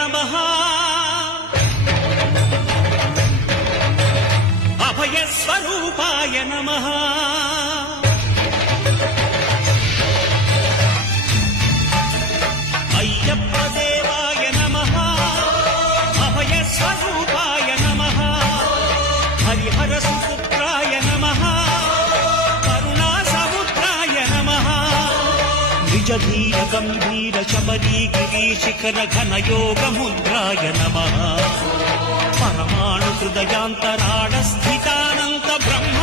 నమః అభయస్వరూపాయ నమః అయ్యప్ప దేవాయ నమః అభయస్వరూపాయ నమః హరిహర సుపుత్రాయ నమః కరుణా సముద్రాయ నమః నిజధీర గంభీర శబరీ గిరీశిఖర ఘనయోగ ముద్రాయ నమః పరమాణు హృదయాంతరాళ స్థితానంత బ్రహ్మ